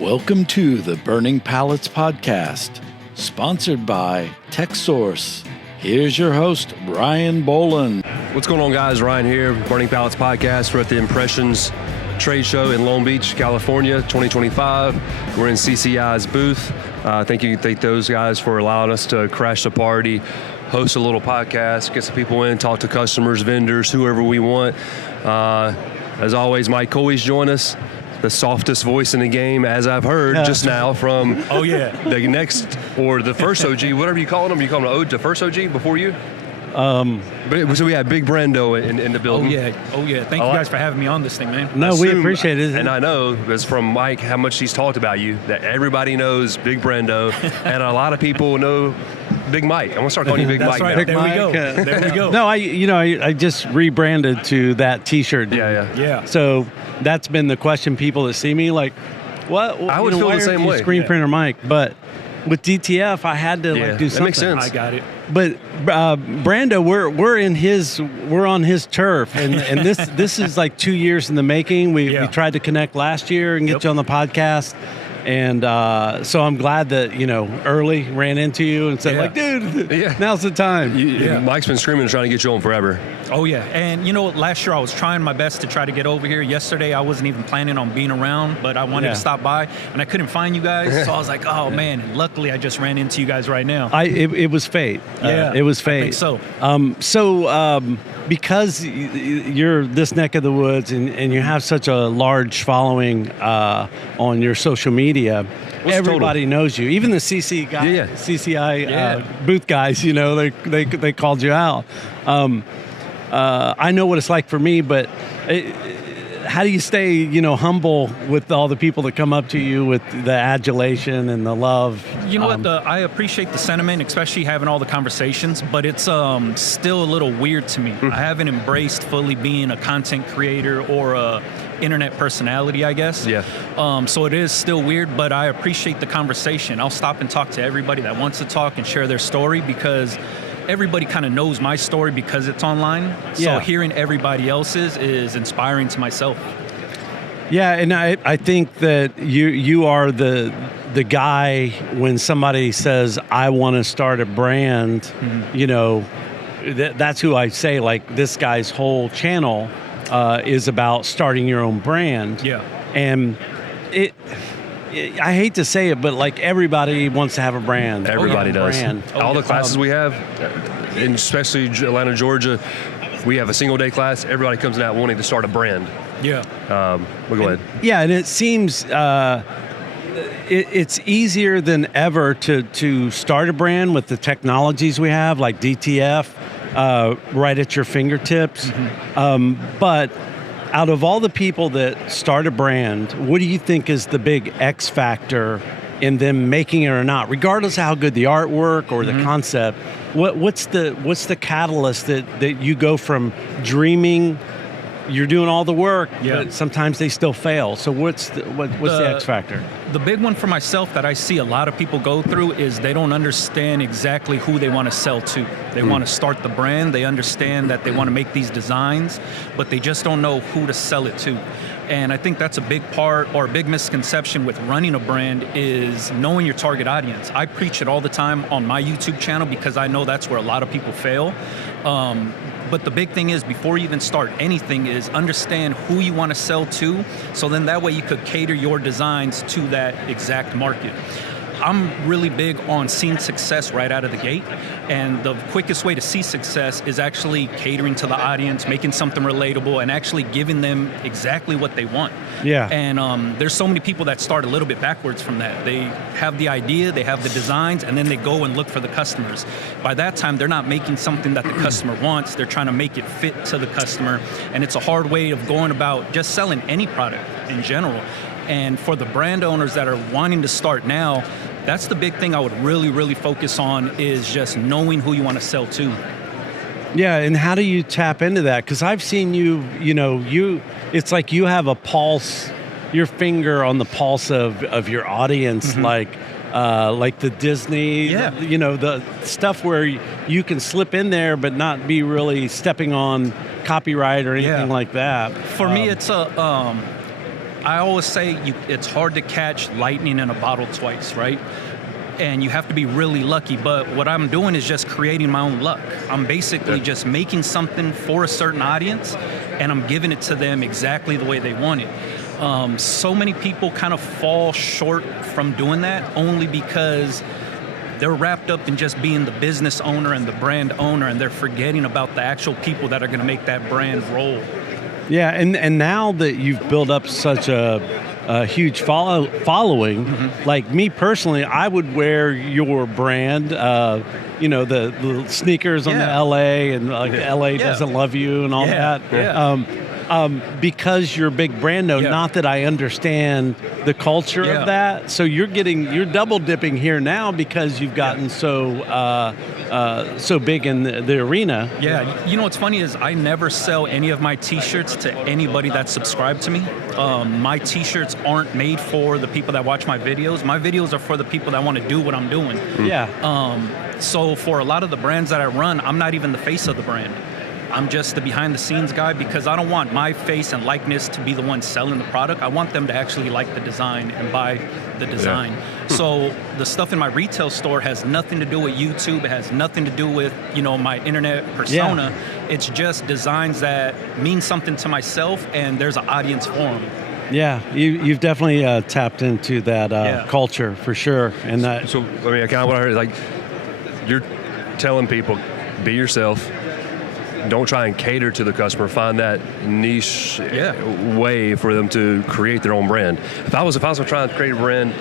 Welcome to the Burning Pallets Podcast, sponsored by Texsource. Here's your host, Ryan Boland. What's going on, guys? Ryan here, Burning Pallets Podcast. We're at the Impressions Trade Show in Long Beach, California, 2025. We're in CCI's booth. Thank those guys for allowing us to crash the party, host a little podcast, get some people in, talk to customers, vendors, whoever we want. As always, Mike Coley's join us. The softest voice in the game, as I've heard just now from the next or the first OG, whatever you call him. You call him the first OG before you? So we have Big Brandoh in the building. Oh yeah. Thank you guys for having me on this thing, man. No, we appreciate it. And I know, it's from Mike, how much he's talked about you, that everybody knows Big Brandoh, and a lot of people know Big Mike. I'm gonna start calling you Big Mike. Right. Now. There we go. No, I just rebranded to that T-shirt. Yeah. So that's been the question. People that see me like, what? I would feel the same way. Screen printer Mike, but with DTF, I had to do something. That makes sense. I got it. But Brando, we're on his turf, and this is like 2 years in the making. We tried to connect last year and get you on the podcast. And so I'm glad that, early ran into you and said, dude, now's the time. Mike's been screaming and trying to get you on forever. Oh, yeah. And, last year I was trying my best to try to get over here. Yesterday I wasn't even planning on being around, but I wanted to stop by, and I couldn't find you guys. So I was like, oh, man. And luckily I just ran into you guys right now. It was fate. It was fate. I think so. Because you're this neck of the woods and you have such a large following on your social media, everybody knows you. Even the CCI booth guys, they called you out. I know what it's like for me, but how do you stay, humble with all the people that come up to you with the adulation and the love? You know what? I appreciate the sentiment, especially having all the conversations, but it's still a little weird to me. I haven't embraced fully being a content creator or a internet personality, I guess. So it is still weird, but I appreciate the conversation. I'll stop and talk to everybody that wants to talk and share their story, because everybody kind of knows my story because it's online. So hearing everybody else's is inspiring to myself. Yeah, and I think that you are the guy when somebody says, I want to start a brand, that's who I say, like, this guy's whole channel is about starting your own brand. And I hate to say it, but like, everybody wants to have a brand. Everybody does. All the classes we have, and especially Atlanta, Georgia, we have a single day class. Everybody comes out wanting to start a brand. We'll go ahead. Yeah, and it seems it's easier than ever to start a brand with the technologies we have, like DTF, right at your fingertips. But out of all the people that start a brand, what do you think is the big X factor in them making it or not, regardless of how good the artwork or the concept? What's the catalyst that you go from dreaming, you're doing all the work, but sometimes they still fail? So what's the X factor? The big one for myself that I see a lot of people go through is they don't understand exactly who they want to sell to. They want to start the brand. They understand that they want to make these designs, but they just don't know who to sell it to. And I think that's a big part, or a big misconception with running a brand, is knowing your target audience. I preach it all the time on my YouTube channel because I know that's where a lot of people fail. But the big thing is, before you even start anything, is understand who you want to sell to, so then that way you could cater your designs to that exact market. I'm really big on seeing success right out of the gate, and the quickest way to see success is actually catering to the audience, making something relatable, and actually giving them exactly what they want. And there's so many people that start a little bit backwards from that. They have the idea, they have the designs, and then they go and look for the customers. By that time, they're not making something that the customer wants. They're trying to make it fit to the customer, and it's a hard way of going about just selling any product in general. And for the brand owners that are wanting to start now, that's the big thing I would really, really focus on, is just knowing who you want to sell to. Yeah, and how do you tap into that? Because I've seen it's like you have a pulse, your finger on the pulse of your audience, like the Disney, the stuff where you can slip in there but not be really stepping on copyright or anything like that. For me, it's I always say it's hard to catch lightning in a bottle twice, right? And you have to be really lucky. But what I'm doing is just creating my own luck. I'm basically just making something for a certain audience, and I'm giving it to them exactly the way they want it. So many people kind of fall short from doing that only because they're wrapped up in just being the business owner and the brand owner, and they're forgetting about the actual people that are going to make that brand roll. Yeah, and now that you've built up such a huge following, like me personally, I would wear your brand, the sneakers on the LA, and like LA doesn't love you and all that. Because you're Big Brandoh, not that I understand the culture of that. So you're double dipping here now because you've gotten so big in the arena. Yeah, you know what's funny is I never sell any of my T-shirts to anybody that's subscribed to me. My T-shirts aren't made for the people that watch my videos. My videos are for the people that want to do what I'm doing. Yeah. So for a lot of the brands that I run, I'm not even the face of the brand. I'm just the behind-the-scenes guy because I don't want my face and likeness to be the one selling the product. I want them to actually like the design and buy the design. So the stuff in my retail store has nothing to do with YouTube. It has nothing to do with, my internet persona. It's just designs that mean something to myself, and there's an audience for them. Yeah, you've definitely tapped into that culture for sure. And that. So, I mean, kind of what I heard, like, you're telling people, be yourself. Don't try and cater to the customer. Find that niche way for them to create their own brand. If I was trying to create a brand,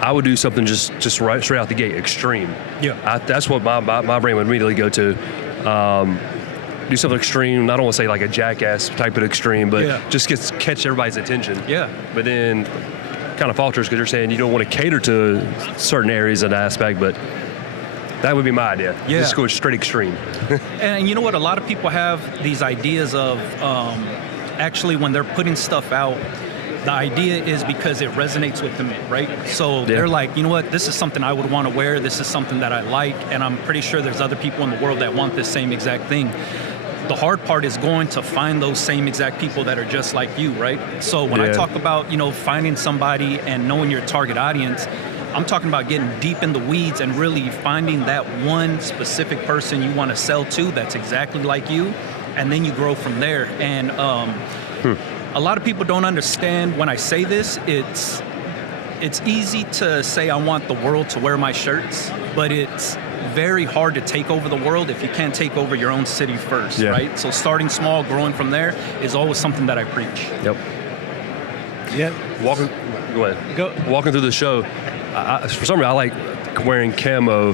I would do something just right straight out the gate, extreme. Yeah, that's what my brain would immediately go to. Do something extreme. I don't want to say like a Jackass type of extreme, but just catch everybody's attention. Yeah. But then kind of falters because you're saying you don't want to cater to certain areas of the aspect, but. That would be my idea. Yeah. Just go straight extreme. And you know what? A lot of people have these ideas of actually when they're putting stuff out, the idea is because it resonates with them, right? So they're like, you know what? This is something I would want to wear. This is something that I like. And I'm pretty sure there's other people in the world that want this same exact thing. The hard part is going to find those same exact people that are just like you, right? So when I talk about, finding somebody and knowing your target audience, I'm talking about getting deep in the weeds and really finding that one specific person you want to sell to that's exactly like you, and then you grow from there. And a lot of people don't understand when I say this. It's easy to say I want the world to wear my shirts, but it's very hard to take over the world if you can't take over your own city first, right? So starting small, growing from there is always something that I preach. Yep. Yeah. Walking through the show, for some reason, I like wearing camo,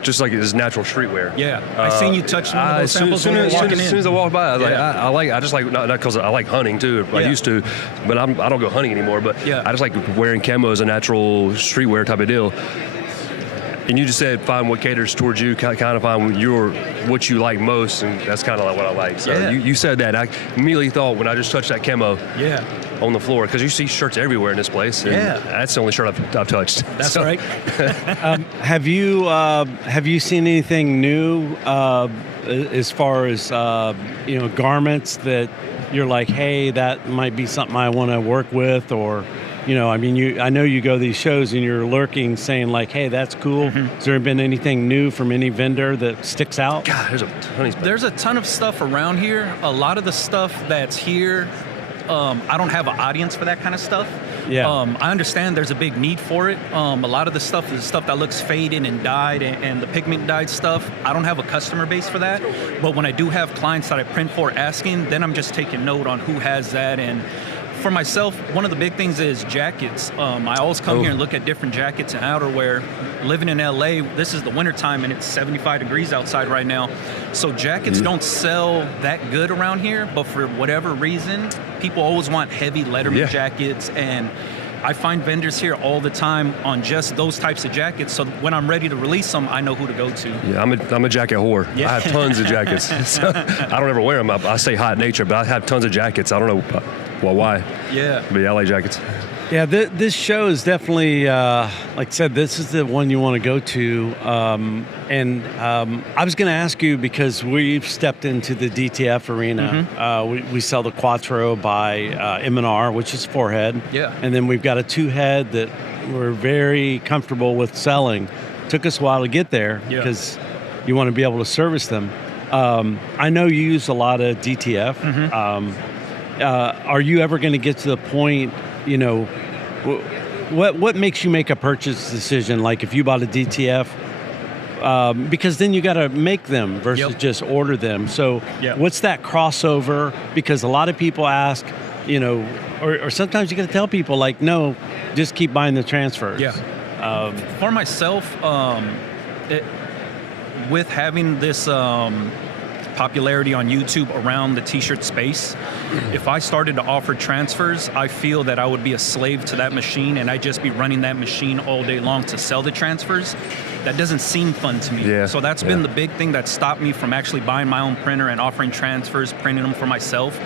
just like it's natural streetwear. Yeah, I seen you touch one of those samples when you were walking in. As soon as I walk by, I just like not because I like hunting too. I used to, but I don't go hunting anymore. But I just like wearing camo as a natural streetwear type of deal. And you just said find what caters towards you, kind of find what you like most, and that's kind of like what I like. So you said that. I immediately thought when I just touched that camo on the floor, because you see shirts everywhere in this place. And that's the only shirt I've touched. That's right. Have you seen anything new as far as garments that you're like, hey, that might be something I want to work with, or I know you go to these shows and you're lurking saying like, hey, that's cool. Has there been anything new from any vendor that sticks out? God, there's a ton of stuff around here. A lot of the stuff that's here, I don't have an audience for that kind of stuff. Yeah. I understand there's a big need for it. A lot of the stuff is stuff that looks faded and dyed and the pigment dyed stuff. I don't have a customer base for that. But when I do have clients that I print for asking, then I'm just taking note on who has that. And for myself, one of the big things is jackets. I always come here and look at different jackets and outerwear. Living in LA, this is the wintertime and it's 75 degrees outside right now. So jackets don't sell that good around here, but for whatever reason, people always want heavy Letterman jackets, and I find vendors here all the time on just those types of jackets. So when I'm ready to release them, I know who to go to. Yeah, I'm a jacket whore. Yeah. I have tons of jackets. So I don't ever wear them. I say hot nature, but I have tons of jackets. I don't know why. Yeah. But yeah, I like jackets. Yeah, this show is definitely, like I said, this is the one you want to go to. I was going to ask you, because we've stepped into the DTF arena. We sell the Quattro by M&R, which is 4-head. Yeah. And then we've got a 2-head that we're very comfortable with selling. Took us a while to get there because you want to be able to service them. I know you use a lot of DTF. Are you ever going to get to the point, what makes you make a purchase decision? Like if you bought a DTF, because then you got to make them versus just order them. So what's that crossover? Because a lot of people ask, or sometimes you got to tell people like, no, just keep buying the transfers. For myself, with having this popularity on YouTube around the t-shirt space, if I started to offer transfers, I feel that I would be a slave to that machine, and I'd just be running that machine all day long to sell the transfers. That doesn't seem fun to me. So that's been the big thing that stopped me from actually buying my own printer and offering transfers, printing them for myself,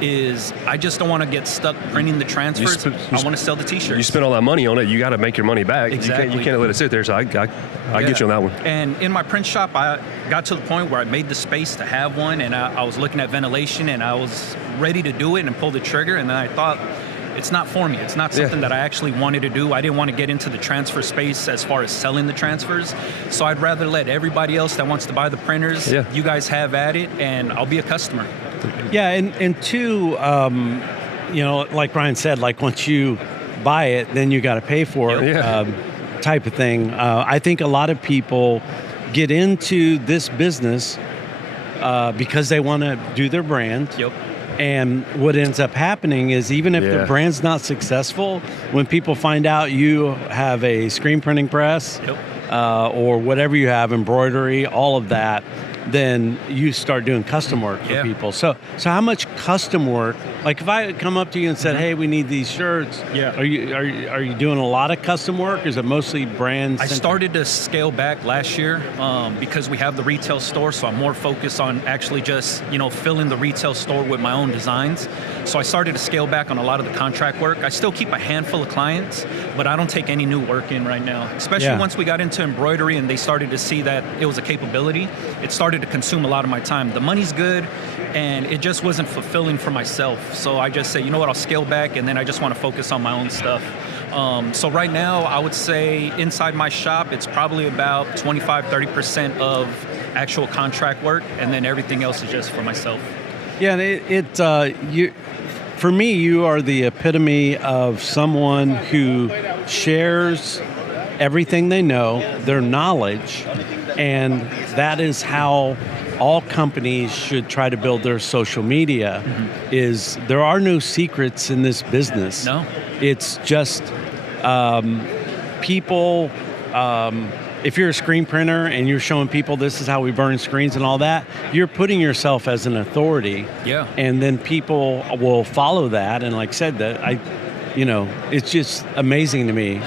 is I just don't want to get stuck printing the transfers. I want to sell the t-shirts. You spend all that money on it, you got to make your money back. Exactly. You can't let it sit there, so I get you on that one. And in my print shop, I got to the point where I made the space to have one, and I was looking at ventilation, and I was ready to do it and pull the trigger, and then I thought, it's not for me. It's not something that I actually wanted to do. I didn't want to get into the transfer space as far as selling the transfers. So I'd rather let everybody else that wants to buy the printers, you guys have at it, and I'll be a customer. Yeah, and two, like Ryan said, like once you buy it, then you got to pay for it, type of thing. I think a lot of people get into this business because they want to do their brand. And what ends up happening is, even if the brand's not successful, when people find out you have a screen printing press or whatever you have, embroidery, all of that, then you start doing custom work for people. So how much custom work? Like if I come up to you and said, "Hey, we need these shirts," are you doing a lot of custom work? Or is it mostly brands? I started to scale back last year because we have the retail store, so I'm more focused on actually just filling the retail store with my own designs. So I started to scale back on a lot of the contract work. I still keep a handful of clients, but I don't take any new work in right now. Especially once we got into embroidery and they started to see that it was a capability, it started to consume a lot of my time. The money's good, and it just wasn't fulfilling for myself. So I just say, you know what, I'll scale back, and then I just want to focus on my own stuff. So right now, I would say inside my shop, it's probably about 25-30% of actual contract work, and then everything else is just for myself. Yeah, for me, you are the epitome of someone who shares everything they know, their knowledge, and that is how all companies should try to build their social media. Is there are no secrets in this business. No. It's just people, if you're a screen printer and you're showing people this is how we burn screens and all that, you're putting yourself as an authority. And then people will follow that. And like I said, it's just amazing to me.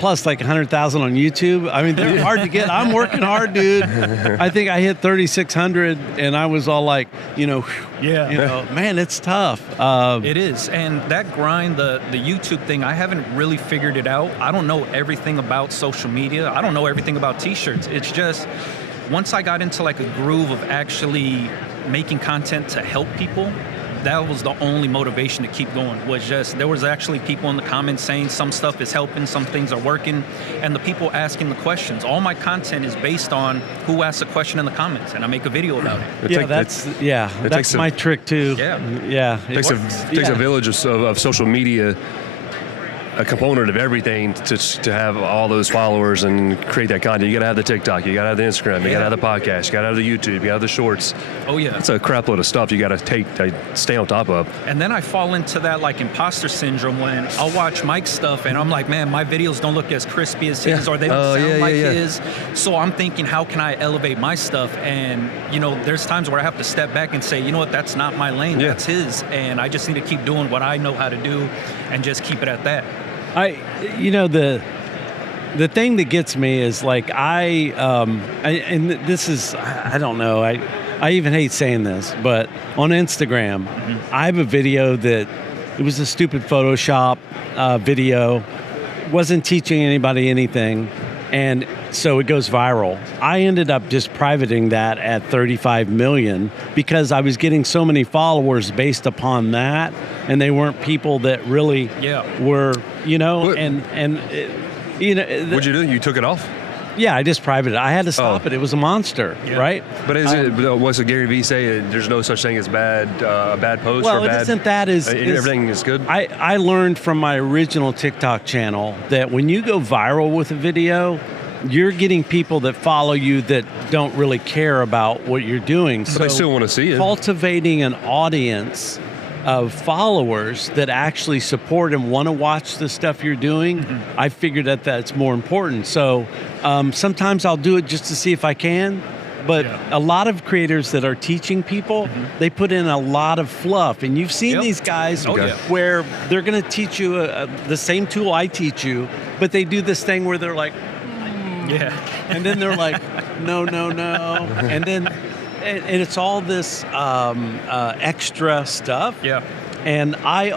Plus like 100,000 on YouTube. I mean, they're hard to get. I'm working hard, dude. I think I hit 3,600 and I was all like, man, it's tough. It is. And that grind, the YouTube thing, I haven't really figured it out. I don't know everything about social media. I don't know everything about t-shirts. It's just, once I got into like a groove of actually making content to help people, that was the only motivation to keep going. Was just, there was actually people in the comments saying some stuff is helping, some things are working, and the people asking the questions. All my content is based on who asks a question in the comments, and I make a video about it. That's my trick too. It takes a village of social media, a component of everything to have all those followers and create that content. You got to have the TikTok, you got to have the Instagram, you got to have the podcast, you got to have the YouTube, you got to have the shorts. It's a crap load of stuff you got to take to stay on top of. And then I fall into that like imposter syndrome when I'll watch Mike's stuff and I'm like, man, my videos don't look as crispy as his, or they don't sound like his. So I'm thinking, how can I elevate my stuff? And there's times where I have to step back and say, you know what, that's not my lane, that's his, and I just need to keep doing what I know how to do and just keep it at that. The thing that gets me is like and this is, I don't know, I even hate saying this, but on Instagram, I have a video that It was a stupid Photoshop video. Wasn't teaching anybody anything. And so it goes viral. I ended up just privating that at 35 million because I was getting so many followers based upon that, and they weren't people that really were, you know, What? you know. What'd you do? You took it off? Yeah, I just privated it. I had to stop it. It was a monster, right? But is it? What's Gary Vee say? There's no such thing as a bad post. Well, or it bad, isn't that everything is good. I learned from my original TikTok channel that when you go viral with a video, you're getting people that follow you that don't really care about what you're doing. But they still want to see it. Cultivating an audience of followers that actually support and want to watch the stuff you're doing, I figured that that's more important. So sometimes I'll do it just to see if I can. But a lot of creators that are teaching people, they put in a lot of fluff. And you've seen these guys where they're going to teach you the same tool I teach you, but they do this thing where they're like, and then they're like, no. And then and it's all this extra stuff. And I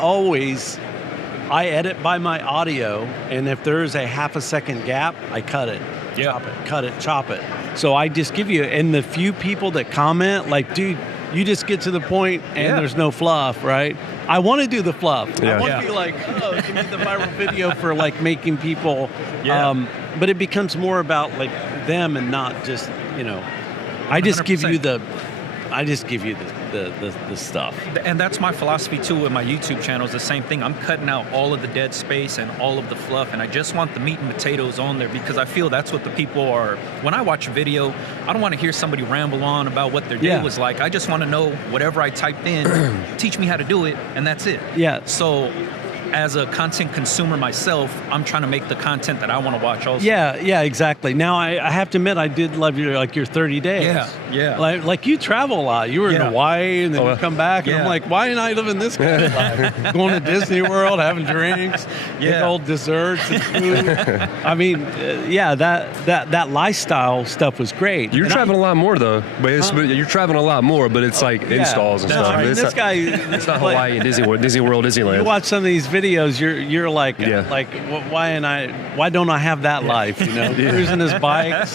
edit by my audio, and if there's a half a second gap, I cut it. Chop it. So I just give you, and the few people that comment, like, dude, you just get to the point and there's no fluff, right? I want to do the fluff. I want to be like, oh, give me the viral video for like making people, but it becomes more about like them and not just, you know, I just 100%. give you the stuff. And that's my philosophy too with my YouTube channel, is the same thing. I'm cutting out all of the dead space and all of the fluff, and I just want the meat and potatoes on there because I feel that's what the people are. When I watch a video, I don't want to hear somebody ramble on about what their day was like. I just want to know whatever I typed in, teach me how to do it, and that's it. So as a content consumer myself, I'm trying to make the content that I want to watch also. Yeah, exactly. Now, I have to admit, I did love your 30 days. Like you travel a lot. You were in Hawaii, and then you come back, and I'm like, why ain't I living this kind of life? Going to Disney World, having drinks, big old desserts and food. I mean, that lifestyle stuff was great. You're traveling a lot more, though. But you're traveling a lot more, but it's like installs and stuff. I mean, it's not Hawaii and Disney World, Disneyland. You watch some of these videos, you're like, why don't I have that life? You know, cruising his bikes,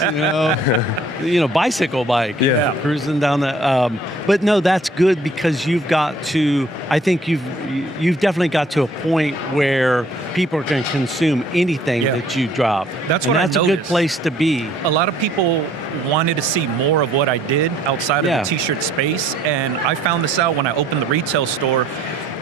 bicycle bike, cruising down the. But no, that's good because you've got to. I think you've definitely got to a point where people are going to consume anything that you drop. That's a good place to be. A lot of people wanted to see more of what I did outside of the t-shirt space, and I found this out when I opened the retail store.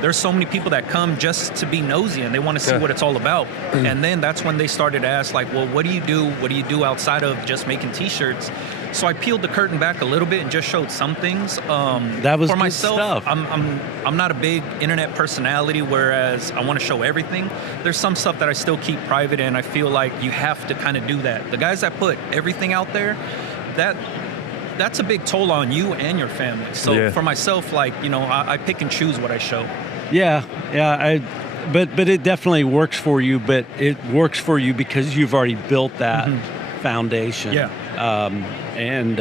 There's so many people that come just to be nosy and they want to see what it's all about. And then that's when they started to ask, like, well, what do you do? What do you do outside of just making t-shirts? So I peeled the curtain back a little bit and just showed some things. That was for good myself. Stuff. I'm not a big internet personality, whereas I want to show everything. There's some stuff that I still keep private, and I feel like you have to kind of do that. The guys that put everything out there, that's a big toll on you and your family. So for myself, like, I pick and choose what I show. But it definitely works for you. But it works for you because you've already built that foundation. And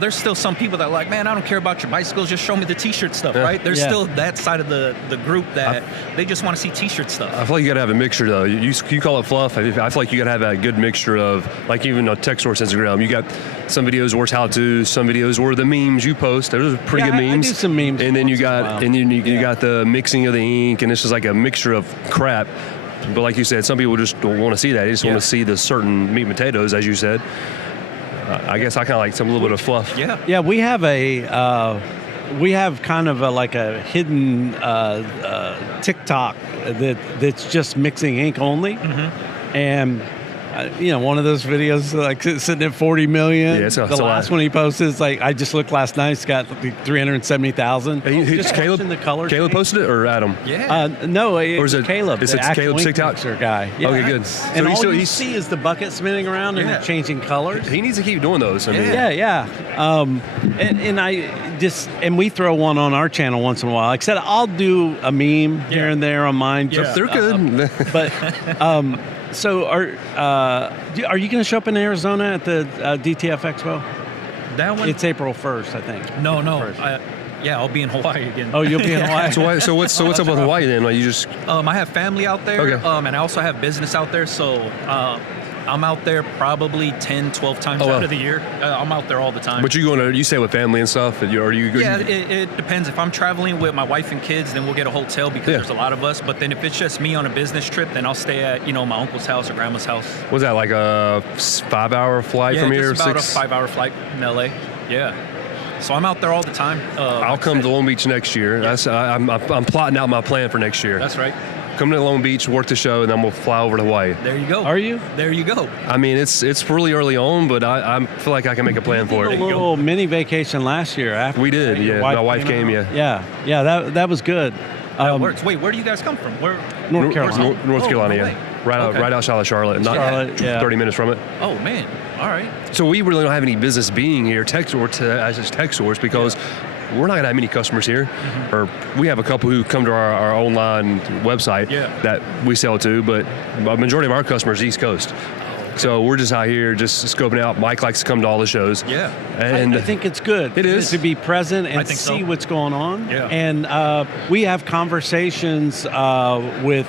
there's still some people that are like, man, I don't care about your bicycles, just show me the t-shirt stuff, right? There's still that side of the group that they just want to see t-shirt stuff. I feel like you gotta have a mixture though. You call it fluff. I feel like you gotta have that good mixture of, like, even on Texsource Instagram, you got some videos where it's how-to, some videos where the memes you post. Those are pretty good memes. I do some memes. And then you got you got the mixing of the ink, and it's just like a mixture of crap. But like you said, some people just don't want to see that. They just want to see the certain meat and potatoes, as you said. I guess I kind of like some little bit of fluff. We have kind of a hidden TikTok that's just mixing ink only, and one of those videos like sitting at 40 million. The last one he posted is like, I just looked last night. It's got 370,000. Just Caleb. The color. Caleb posted it, or Adam? No, or is it Caleb? Is it Caleb's TikTok guy? Okay, good. And all you see is the bucket spinning around and it changing colors. He needs to keep doing those. I mean, and we throw one on our channel once in a while. Like I said, I'll do a meme here and there on mine. They're good. But. So are you going to show up in Arizona at the DTF Expo? That one? It's April 1st, I think. No. Yeah, I'll be in Hawaii again. Oh, you'll be in Hawaii. So what's up with Hawaii then? Like you just I have family out there, Okay. and I also have business out there, so I'm out there probably 10, 12 times wow. out of the year. I'm out there all the time. But you stay with family and stuff, or you? Yeah, it depends. If I'm traveling with my wife and kids, then we'll get a hotel because there's a lot of us. But then if it's just me on a business trip, then I'll stay at my uncle's house or grandma's house. Was that like a 5-hour flight from here? Just about a 5-hour flight in LA. Yeah. So I'm out there all the time. I'll come to Long Beach next year. Yeah. I'm plotting out my plan for next year. That's right. Come to Long Beach, work the show, and then we'll fly over to Hawaii. There you go. Are you? There you go. I mean, it's really early on, but I feel like I can make a plan for A it. little mini vacation last year after We did, your yeah. My wife came, out. yeah. Yeah, that was good. That works. Wait, where do you guys come from? Where? North Carolina. North Carolina, no yeah. way. Right Okay. right outside of Charlotte, not Charlotte, yeah. 30 minutes from it. Oh man. All right. So we really don't have any business being here, Texsource, because we're not going to have many customers here. Mm-hmm. Or we have a couple who come to our online website that we sell to, but the majority of our customers are East Coast. So we're just out here just scoping out. Mike likes to come to all the shows. Yeah. And I think it's good. It is. to be present and think see so. what's going on. Yeah. And we have conversations with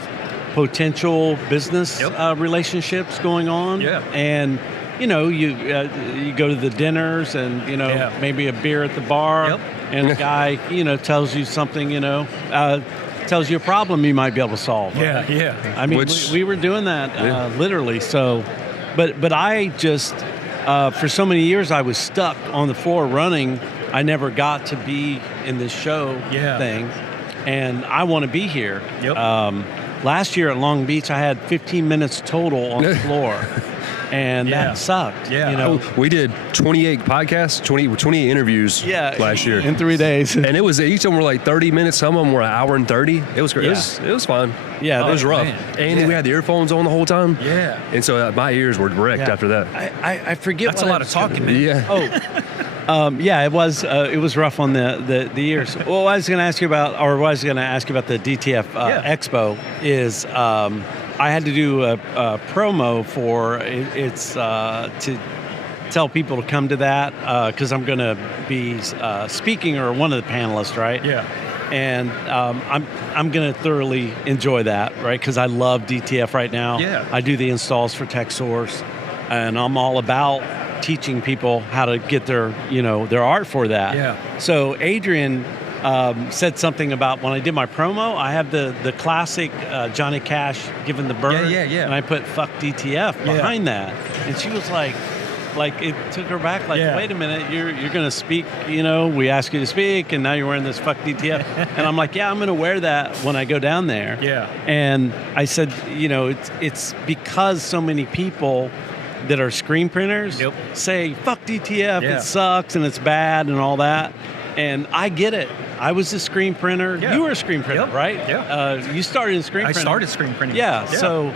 potential business relationships going on. Yeah. And you go to the dinners and maybe a beer at the bar. Yep. And the guy tells you something. Tells you a problem you might be able to solve. Yeah. I mean, we were doing that literally. So, but I just for so many years I was stuck on the floor running. I never got to be in this show thing, and I want to be here. Yep. Last year at Long Beach, I had 15 minutes total on the floor, and that sucked. Yeah. we did 28 podcasts, 28 interviews last year. in 3 days. And it was, each of them were like 30 minutes, some of them were an hour and 30. It was great. Yeah. It was fun. Yeah, it was rough. man. And we had the earphones on the whole time. Yeah. And so my ears were wrecked after that. I forget. That's what a I lot of was gonna- talking, man. Yeah. It was rough on the ears. Well, what I was going to ask you about the DTF Expo is I had to do a promo for it's to tell people to come to that because I'm going to be speaking or one of the panelists, right? Yeah. And I'm going to thoroughly enjoy that, right? Because I love DTF right now. Yeah. I do the installs for Texsource, and I'm all about teaching people how to get their art for that. Yeah. So Adrian said something about when I did my promo, I have the classic Johnny Cash giving the bird. Yeah. And I put "fuck DTF" behind that, and she was like it took her back. Wait a minute, you're going to speak. We asked you to speak, and now you're wearing this "fuck DTF," and I'm like, I'm going to wear that when I go down there. Yeah. And I said, it's because so many people that are screen printers say "fuck DTF," it sucks and it's bad and all that. And I get it. I was a screen printer. Yeah. You were a screen printer, right? Yeah. You started in screen printing. I started screen printing. Yeah. So,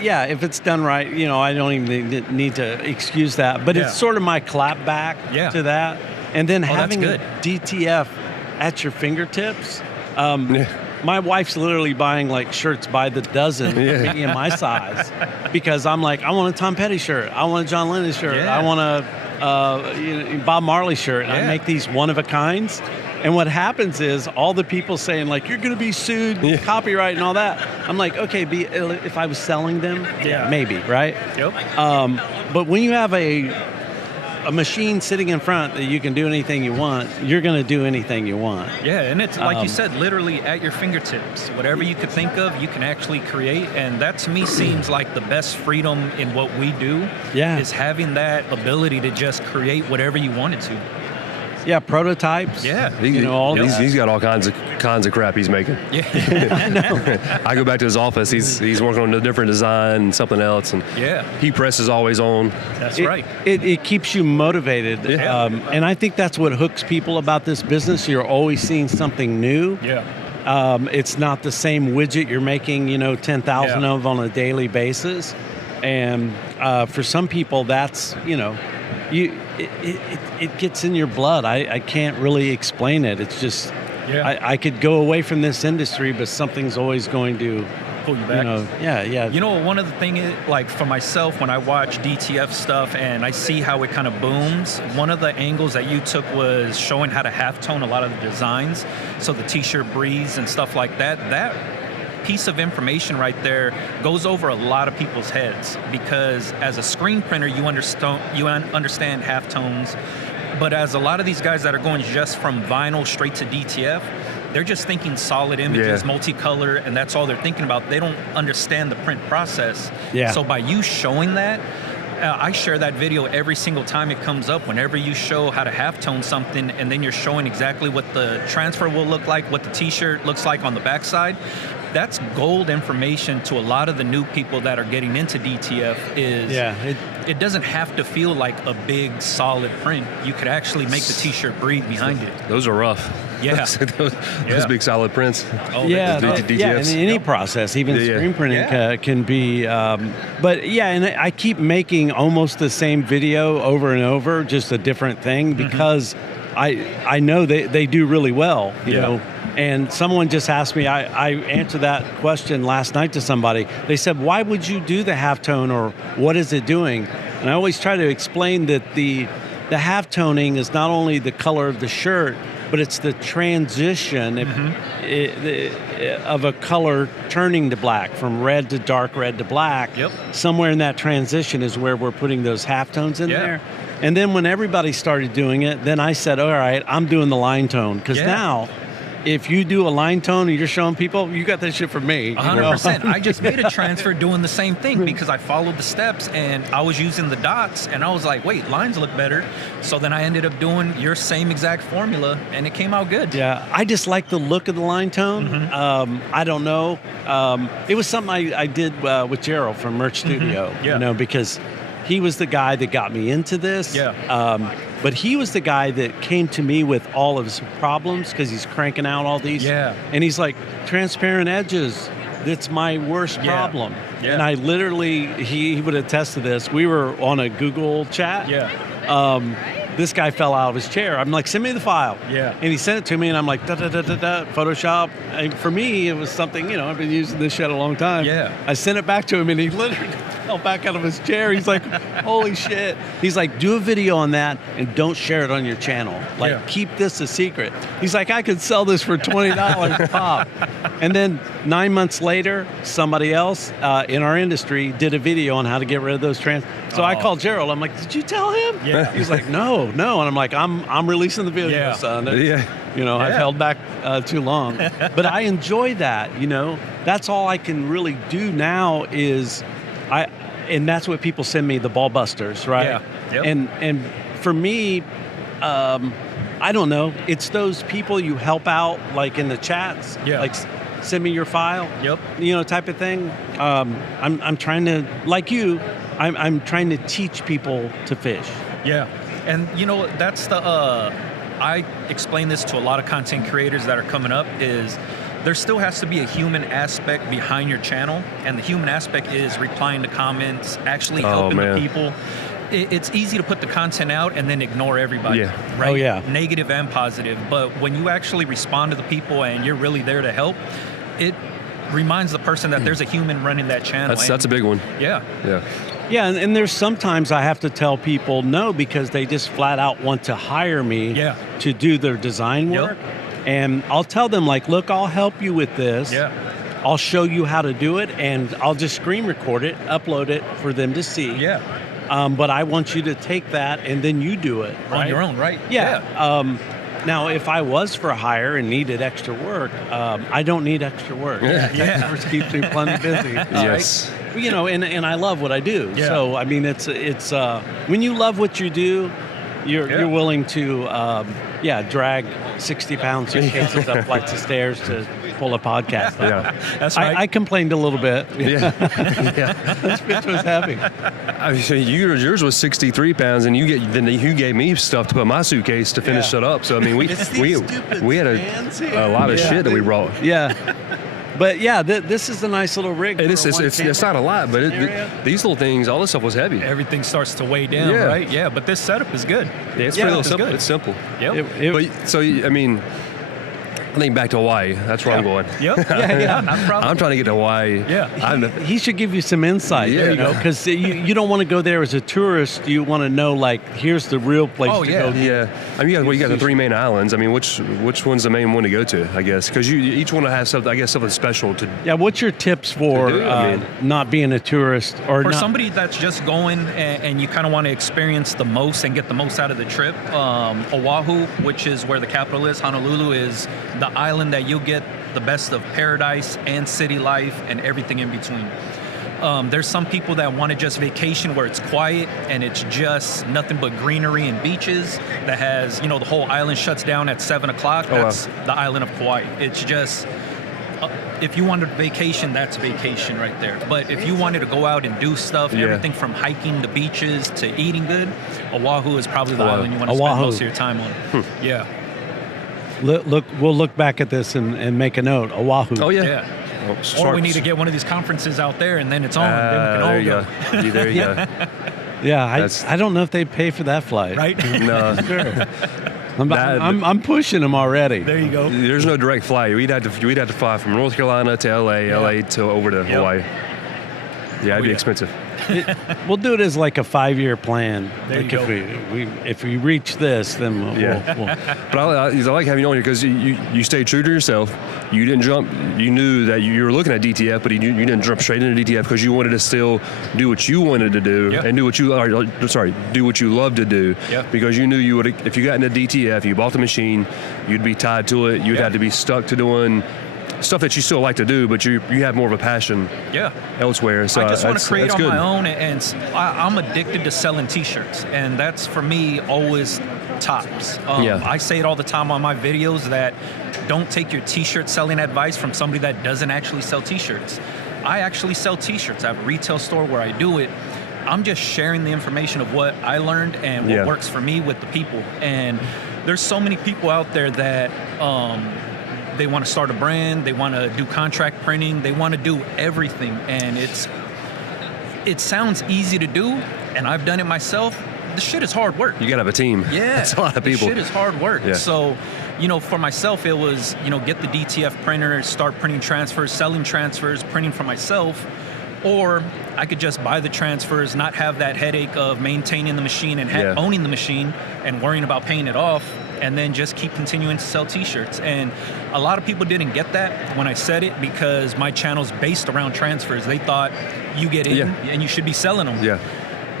if it's done right, I don't even need to excuse that. But it's sort of my clap back to that. And then having DTF at your fingertips. My wife's literally buying shirts by the dozen, me and my size, because I'm like, I want a Tom Petty shirt, I want a John Lennon shirt, I want a Bob Marley shirt. And I make these one of a kinds. And what happens is all the people saying you're going to be sued, copyright and all that. I'm like, okay, if I was selling them, maybe, right? Yep. But when you have a machine sitting in front that you can do anything you want, you're going to do anything you want. Yeah, and it's like you said, literally at your fingertips. Whatever you could think of, you can actually create, and that to me seems like the best freedom in what we do. Yeah. Is having that ability to just create whatever you wanted to. Yeah, prototypes. Yeah. He's got all kinds of crap he's making. Yeah. I know. I go back to his office. He's working on a different design and something else, and he presses always on. That's right. It keeps you motivated, and I think that's what hooks people about this business. You're always seeing something new. Yeah. It's not the same widget you're making, 10,000 of on a daily basis, and for some people, that's it gets in your blood. I can't really explain it. It's just I could go away from this industry, but something's always going to Pull you back. Yeah. You know, one of the things is, like for myself, when I watch DTF stuff and I see how it kind of booms, one of the angles that you took was showing how to halftone a lot of the designs. So the t-shirt breeze and stuff like that. That piece of information right there goes over a lot of people's heads, because as a screen printer, you understand halftones, but as a lot of these guys that are going just from vinyl straight to DTF, they're just thinking solid images, multicolor, and that's all they're thinking about. They don't understand the print process. Yeah. So by you showing that, I share that video every single time it comes up. Whenever you show how to halftone something, and then you're showing exactly what the transfer will look like, what the t-shirt looks like on the backside, that's gold information to a lot of the new people that are getting into DTF. It doesn't have to feel like a big solid print. You could actually make the t-shirt breathe behind it. Those are rough. Yeah. those big solid prints. Oh, in any process, even screen printing can be. But and I keep making almost the same video over and over, just a different thing, because I know they do really well, you know. And someone just asked me, I answered that question last night to somebody. They said, why would you do the halftone, or what is it doing? And I always try to explain that the halftoning is not only the color of the shirt, but it's the transition of a color turning to black, from red to dark red to black. Yep. Somewhere in that transition is where we're putting those halftones in there. And then when everybody started doing it, then I said, all right, I'm doing the line tone. Because now, if you do a line tone and you're showing people, you got that shit from me. 100%. I just made a transfer doing the same thing because I followed the steps and I was using the dots, and I was like, wait, lines look better. So then I ended up doing your same exact formula, and it came out good. Yeah, I just like the look of the line tone. I don't know. It was something I did with Gerald from Merch Studio, you know, because he was the guy that got me into this. But he was the guy that came to me with all of his problems, because he's cranking out all these. And he's like, transparent edges, that's my worst problem. And I literally, he would attest to this. We were on a Google chat. This guy fell out of his chair. I'm like, send me the file. And he sent it to me, and I'm like, Photoshop. And for me, it was something, you know, I've been using this shit a long time. I sent it back to him, and he literally fell back out of his chair. He's like, holy shit. He's like, do a video on that and don't share it on your channel. Like, keep this a secret. He's like, I could sell this for $20 pop. And then 9 months later, somebody else in our industry did a video on how to get rid of those trans. So I called Gerald. I'm like, did you tell him? He's like, no. And I'm like, I'm releasing the video, son. You know, I've held back too long. But I enjoy that, you know. That's all I can really do now is, and that's what people send me, the ball busters, right? And for me, I don't know. It's those people you help out, like in the chats, like send me your file, you know, type of thing. I'm trying to, like you, I'm trying to teach people to fish. And you know, that's the, I explain this to a lot of content creators that are coming up, is there still has to be a human aspect behind your channel, and the human aspect is replying to comments, actually helping the people. It's easy to put the content out and then ignore everybody, right? Negative and positive. But when you actually respond to the people and you're really there to help, it reminds the person that there's a human running that channel. That's a big one. Yeah, and there's sometimes I have to tell people no, because they just flat out want to hire me to do their design work. And I'll tell them, like, look, I'll help you with this. I'll show you how to do it, and I'll just screen record it, upload it for them to see. But I want you to take that and then you do it. On your own, right? Now, if I was for hire and needed extra work, I don't need extra work. Texsource keeps me plenty busy. Right? You know, and I love what I do. So, I mean, it's when you love what you do, you're willing to, drag 60-pound suitcases up flights of stairs to pull a podcast. That's right. I complained a little bit. This bitch was heavy. So yours was 63 pounds, and you gave me stuff to put in my suitcase to finish it up. So I mean, we had a lot of shit that we brought. But this is a nice little rig. It's not a lot, but these little things, all this stuff was heavy. Everything starts to weigh down, right? But this setup is good. It's pretty simple. It's simple. But so I mean, I think back to Hawaii. That's where I'm going. Yep. Yeah, not a problem. I'm trying to get to Hawaii. Yeah. He should give you some insight. Yeah. There you go. Because you don't want to go there as a tourist. You want to know, like, here's the real place to go. Yeah. I mean, you got the 3 main islands. I mean, which one's the main one to go to, I guess? Because each one has something, I guess, something special to. Yeah, what's your tips for not being a tourist? Or for somebody that's just going and you kind of want to experience the most and get the most out of the trip, Oahu, which is where the capital is, Honolulu, is the island that you'll get the best of paradise and city life and everything in between. There's some people that want to just vacation where it's quiet and it's just nothing but greenery and beaches that has, the whole island shuts down at 7 o'clock. That's the island of Kauai. It's just, if you wanted vacation, that's vacation right there. But if you wanted to go out and do stuff, everything from hiking to beaches to eating good, Oahu is probably the island you want to spend most of your time on. Yeah. We'll look back at this and make a note. Oahu. Oh, yeah. Or we need to get one of these conferences out there, and then it's on. Then we can all go. There you go. Yeah, I don't know if they pay for that flight. Right? No. Sure. I'm pushing them already. There you go. There's no direct flight. We'd have to fly from North Carolina to LA to over to Hawaii. Yeah, it'd be expensive. We'll do it as like a 5-year plan. There like you go. If we reach this, then we'll But I like having you on here because you stayed true to yourself. You didn't jump. You knew that you were looking at DTF, but you didn't jump straight into DTF because you wanted to still do what you wanted to do and do what you love to do. Yep. Because you knew you would, if you got into DTF, you bought the machine, you'd be tied to it. You'd have to be stuck to doing stuff that you still like to do, but you have more of a passion elsewhere. So I just want to create on good. my own, and I'm addicted to selling T-shirts, and that's for me always tops. I say it all the time on my videos that don't take your T-shirt selling advice from somebody that doesn't actually sell T-shirts. I actually sell T-shirts. I have a retail store where I do it. I'm just sharing the information of what I learned and what works for me with the people. And there's so many people out there that they want to start a brand, they want to do contract printing, they want to do everything, and it sounds easy to do, and I've done it myself. The shit is hard work. You gotta have a team. Yeah, that's a lot of people. The shit is hard work. Yeah. So, for myself, it was get the DTF printer, start printing transfers, selling transfers, printing for myself, or I could just buy the transfers, not have that headache of maintaining the machine and owning the machine and worrying about paying it off, and then just keep continuing to sell T-shirts. And a lot of people didn't get that when I said it because my channel's based around transfers. They thought you get in and you should be selling them. Yeah.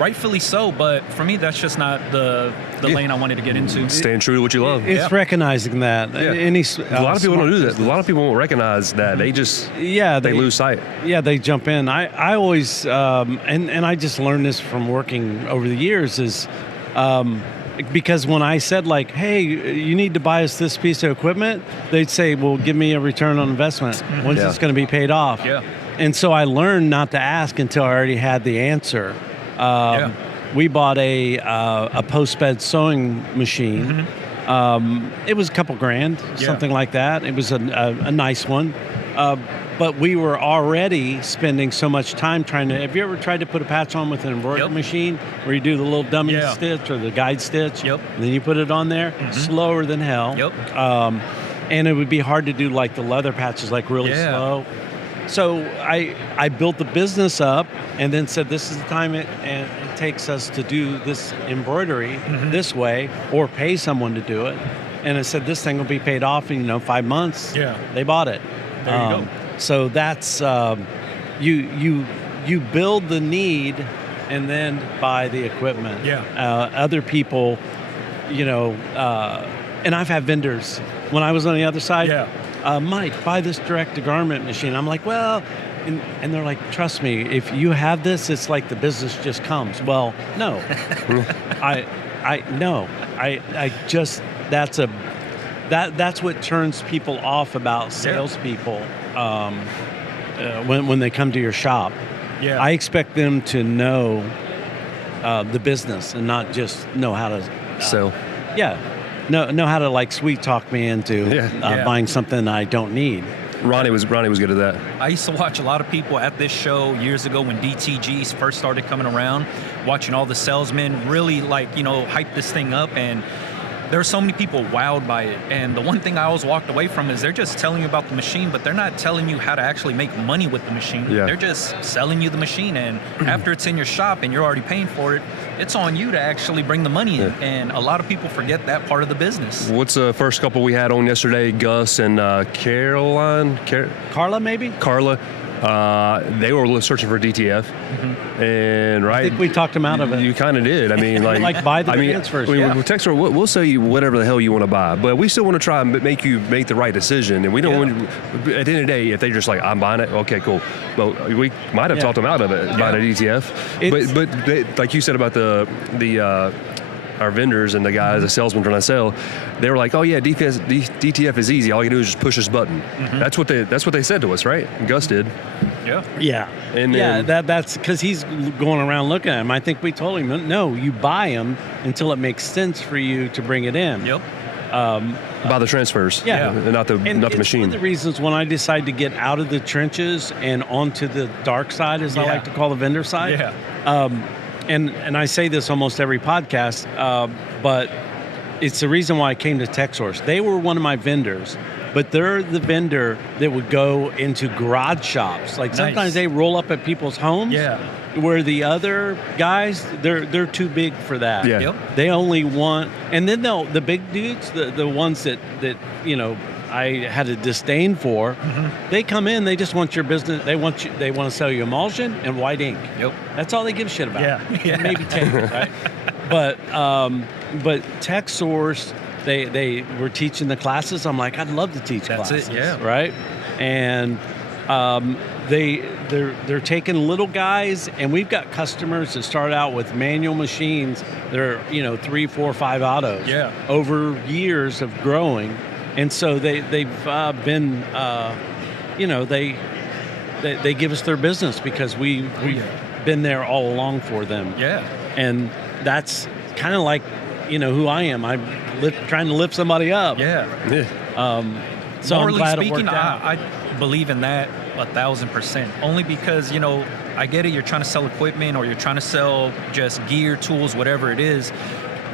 Rightfully so, but for me, that's just not the lane I wanted to get into. Staying true to what you love. It's recognizing that. Yeah. A lot of people don't do that. A lot of people won't recognize that. They just they lose sight. Yeah, they jump in. I always and I just learned this from working over the years is because when I said like, hey, you need to buy us this piece of equipment, they'd say, well, give me a return on investment. When's this going to be paid off? Yeah. And so I learned not to ask until I already had the answer. We bought a post-bed sewing machine. It was a couple grand, something like that. It was a nice one. But we were already spending so much time trying to... Have you ever tried to put a patch on with an embroidery machine where you do the little dummy stitch or the guide stitch? Yep. And then you put it on there? Slower than hell. Yep. And it would be hard to do like the leather patches, like really slow. So I built the business up and then said, this is the time it takes us to do this embroidery this way or pay someone to do it. And I said, this thing will be paid off in 5 months. Yeah. They bought it. There you go. So that's, you build the need and then buy the equipment. Yeah. Other people, and I've had vendors, when I was on the other side, Mike, buy this direct-to-garment machine. I'm like, well, and they're like, trust me, if you have this, it's like the business just comes. Well, no. That's what turns people off about salespeople when they come to your shop. Yeah. I expect them to know the business and not just know how to sell. Know how to like sweet talk me into buying something I don't need. Ronnie was good at that. I used to watch a lot of people at this show years ago when DTGs first started coming around, watching all the salesmen really hype this thing up, and there are so many people wowed by it. And the one thing I always walked away from is they're just telling you about the machine, but they're not telling you how to actually make money with the machine. Yeah. They're just selling you the machine. And after it's in your shop and you're already paying for it, it's on you to actually bring the money in. And a lot of people forget that part of the business. What's the first couple we had on yesterday? Gus and Caroline? Carla, maybe? Carla. They were searching for DTF, and I think we talked them out of it. You kind of did. I mean, like buy the brands first. With Texsource, we'll sell you whatever the hell you want to buy, but we still want to try and make you make the right decision. And we don't want. At the end of the day, if they're just like, I'm buying it, okay, cool. Well, we might have talked them out of it buying a DTF, but they, like you said about the our vendors and the guys, the salesmen trying to sell, they were like, "Oh yeah, DTF is easy. All you do is just push this button." That's what they said to us, right? And Gus did. Yeah. And then, that's because he's going around looking at them. I think we told him, no, you buy them until it makes sense for you to bring it in. by the transfers, and not the machine. One of the reasons when I decided to get out of the trenches and onto the dark side, as I like to call the vendor side. And I say this almost every podcast, but it's the reason why I came to Texsource. They were one of my vendors, but they're the vendor that would go into garage shops. Like sometimes they roll up at people's homes. Where the other guys, they're too big for that. They only want, and then the big dudes, the ones that I had a disdain for. They come in, they just want your business. They want to sell you emulsion and white ink. That's all they give a shit about. Maybe tape, right? But Texsource, they were teaching the classes. I'm like, I'd love to teach classes. Right? And they're taking little guys, and we've got customers that start out with manual machines. They're 3, 4, 5 autos over years of growing. And so they've been, they give us their business because we've been there all along for them. And that's kind of like, who I am. I'm trying to lift somebody up. So morally I'm glad speaking, it worked out. I believe in that 1,000%. Only because, I get it. You're trying to sell equipment, or you're trying to sell just gear, tools, whatever it is.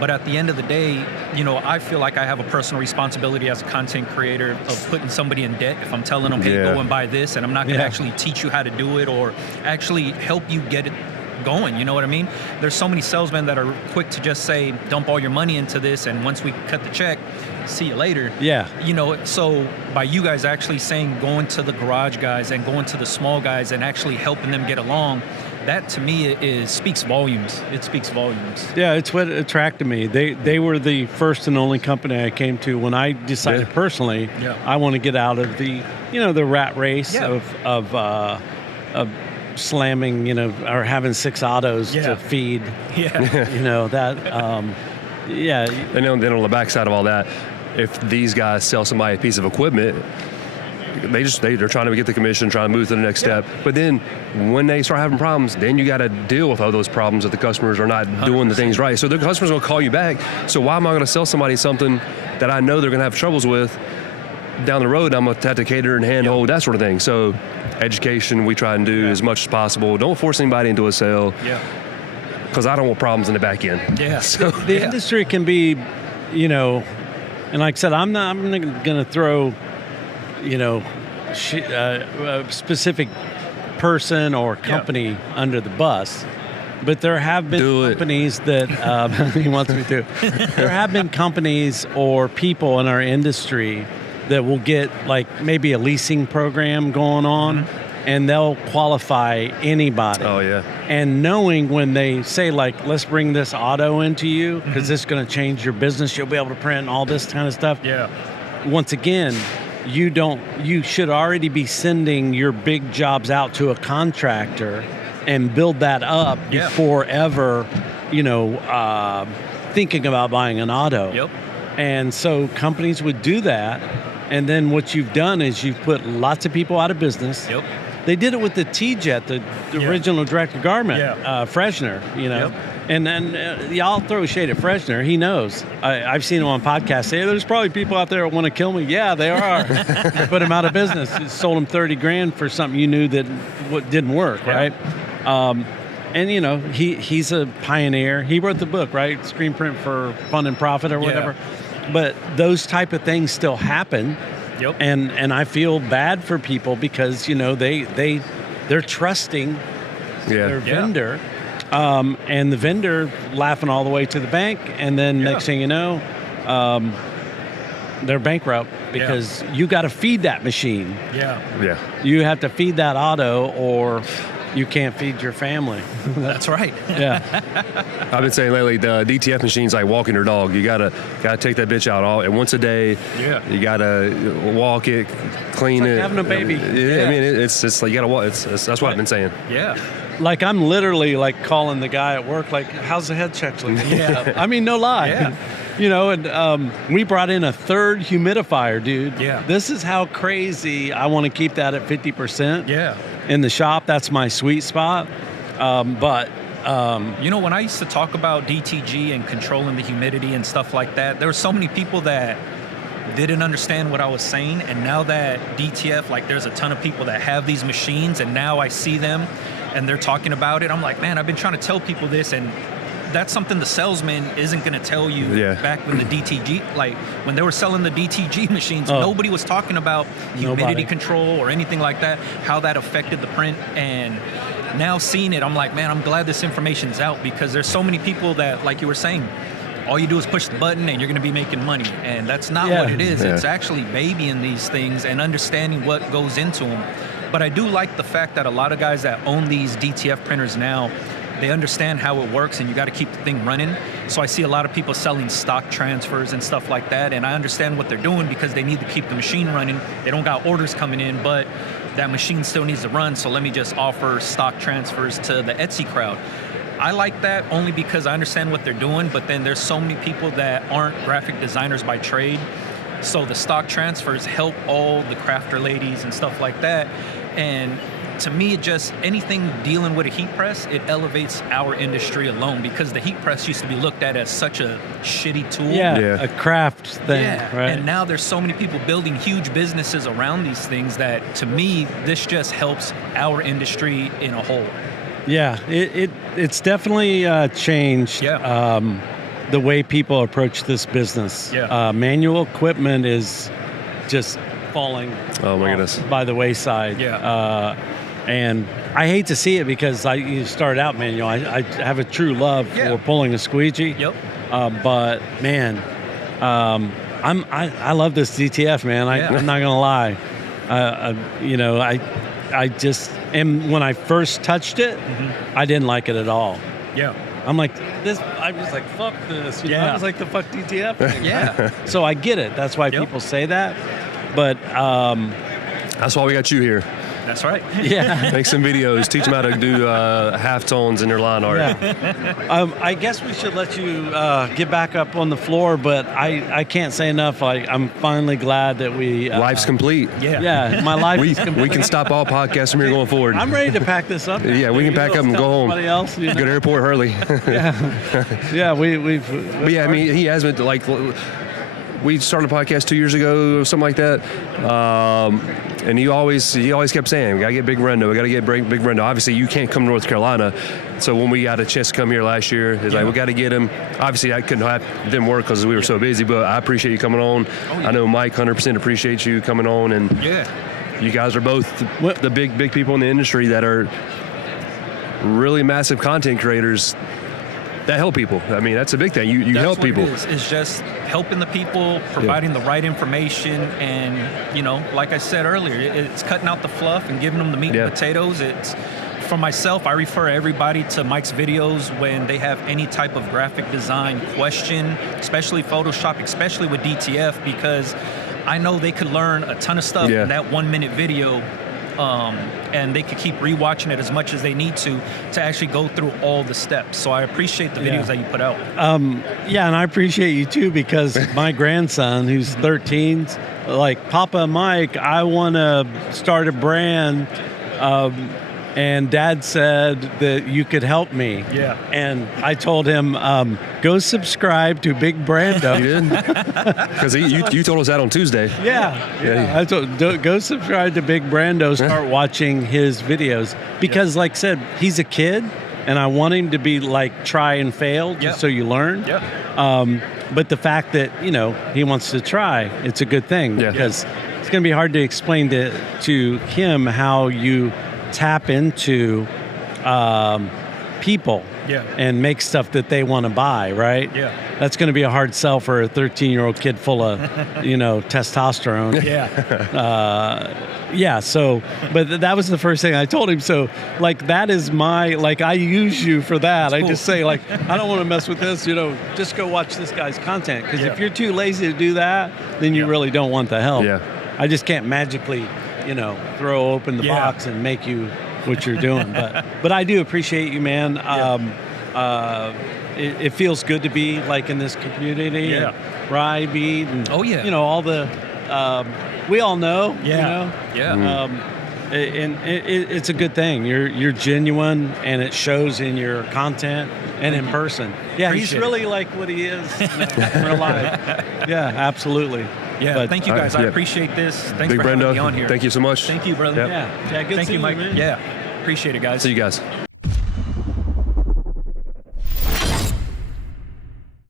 But at the end of the day, I feel like I have a personal responsibility as a content creator of putting somebody in debt if I'm telling them, hey, go and buy this, and I'm not going to actually teach you how to do it or actually help you get it going. You know what I mean? There's so many salesmen that are quick to just say, dump all your money into this, and once we cut the check, see you later. So by you guys actually saying going to the garage guys and going to the small guys and actually helping them get along, that to me speaks volumes. It speaks volumes. Yeah, it's what attracted me. They were the first and only company I came to when I decided personally I want to get out of the the rat race of slamming or having 6 autos to feed. And then on the backside of all that, if these guys sell somebody a piece of equipment, they're trying to get the commission, trying to move to the next step. But then when they start having problems, then you got to deal with all those problems that the customers are not doing the things right. So the customers will call you back. So why am I going to sell somebody something that I know they're going to have troubles with down the road? I'm going to have to cater and handhold, that sort of thing. So education, we try and do as much as possible. Don't force anybody into a sale. Because I don't want problems in the back end. So the industry can be, and like I said, I'm not going to throw a specific person or company under the bus, but there have been companies that he wants me to. There have been companies or people in our industry that will get like maybe a leasing program going on, and they'll qualify anybody. And knowing when they say like, let's bring this auto into you because this is going to change your business, you'll be able to print and all this kind of stuff. Once again, you should already be sending your big jobs out to a contractor and build that up before ever, thinking about buying an auto. And so companies would do that. And then what you've done is you've put lots of people out of business. They did it with the T-Jet, the original director garment, Freshener, And then y'all throw shade at Freshener. He knows. I've seen him on podcasts say, there's probably people out there that want to kill me. Yeah, they are. Put him out of business. It sold him $30,000 for something you knew that didn't work, right? And he's a pioneer. He wrote the book, right? Screen Print for Fun and Profit or whatever. but those type of things still happen. Yep. And I feel bad for people because they're trusting their vendor, and the vendor laughing all the way to the bank, and then next thing you know, they're bankrupt because you got to feed that machine. Yeah. You have to feed that auto, or you can't feed your family. That's right. Yeah. I've been saying lately, the DTF machine's like walking your dog. You gotta take that bitch out once a day. Yeah. You gotta walk it, clean It's like it. having a baby. Yeah. I mean, it's just like you gotta walk. That's what I've been saying. Yeah. Like I'm literally like calling the guy at work, like, how's the head check looking? Yeah. I mean, no lie. Yeah. And we brought in a third humidifier, dude. Yeah. This is how crazy I want to keep that at 50%. Yeah. In the shop, that's my sweet spot. But when I used to talk about DTG and controlling the humidity and stuff like that, there were so many people that didn't understand what I was saying. And now that DTF, like there's a ton of people that have these machines, and now I see them and they're talking about it. I'm like, man, I've been trying to tell people this, and that's something the salesman isn't going to tell you. Back when the DTG, like when they were selling the DTG machines, nobody was talking about humidity control or anything like that, how that affected the print. And now seeing it, I'm like, man, I'm glad this information's out, because there's so many people that, like you were saying, all you do is push the button and you're going to be making money. And that's not what it is. It's actually babying these things and understanding what goes into them. But I do like the fact that a lot of guys that own these DTF printers now, they understand how it works, and you got to keep the thing running. So I see a lot of people selling stock transfers and stuff like that, and I understand what they're doing because they need to keep the machine running. They don't got orders coming in, but that machine still needs to run, so let me just offer stock transfers to the Etsy crowd. I like that only because I understand what they're doing, but then there's so many people that aren't graphic designers by trade, so the stock transfers help all the crafter ladies and stuff like that. And to me, it just, anything dealing with a heat press, it elevates our industry alone, because the heat press used to be looked at as such a shitty tool. a craft thing. Right? And now there's so many people building huge businesses around these things that, to me, this just helps our industry in a whole. Yeah, it's definitely changed the way people approach this business. Manual equipment is just falling by the wayside. And I hate to see it, because you started out manual. I have a true love for pulling a squeegee. But man, I love this DTF, man. I'm not gonna lie. I just, and when I first touched it, I didn't like it at all. I'm like, this. I was like, fuck this. I was like, the fuck DTF thing. So I get it. That's why people say that. But that's why we got you here. That's right. Make some videos. Teach them how to do half tones in their line art. I guess we should let you get back up on the floor, but I can't say enough. I'm finally glad that we... Life's complete. My life is complete. We can stop all podcasts from here going forward. I'm ready to pack this up. Yeah, we can pack up and go home. Somebody else, Go to airport early. we've... But yeah, I mean, he has been, like... We started a podcast 2 years ago, something like that, and he always kept saying, "We gotta get Big Brandoh. We gotta get Big Brandoh." Obviously, you can't come to North Carolina, so when we got a chance to come here last year, it's like we got to get him. Obviously, I couldn't have, it didn't work because we were so busy. But I appreciate you coming on. I know Mike 100% appreciates you coming on, and you guys are both the big people in the industry that are really massive content creators that help people. I mean, that's a big thing. You help people. It's just helping the people, providing the right information, and like I said earlier, it's cutting out the fluff and giving them the meat and potatoes. It's, for myself, I refer everybody to Mike's videos when they have any type of graphic design question, especially Photoshop, especially with DTF, because I know they could learn a ton of stuff in that 1 minute video. And they could keep rewatching it as much as they need to actually go through all the steps. So I appreciate the videos that you put out. And I appreciate you too, because my grandson, who's 13, like, Papa Mike, I want to start a brand, and Dad said that you could help me. And I told him, go subscribe to Big Brandoh. You did? Because you told us that on Tuesday. I told, go subscribe to Big Brandoh, start watching his videos. Because like I said, he's a kid, and I want him to be like try and fail, just so you learn. But the fact that he wants to try, it's a good thing because it's going to be hard to explain to him how you tap into people and make stuff that they want to buy, right? That's going to be a hard sell for a 13-year-old kid full of testosterone. So but that was the first thing I told him. So like that is my, like, I use you for that. I just say, like, I don't want to mess with this, just go watch this guy's content, because if you're too lazy to do that, then you really don't want the help. I just can't magically throw open the box and make you what you're doing. But I do appreciate you, man. It feels good to be like in this community. Rye, beat, and all the we all know. And it's a good thing. You're genuine, and it shows in your content and in person. He's really like what he is in real life. Absolutely. But thank you guys. I appreciate this. Thanks Big for having Brandoh, me on here. Thank you so much. Thank you, brother. Good Thank you, Mike. man. Appreciate it, guys. See you guys.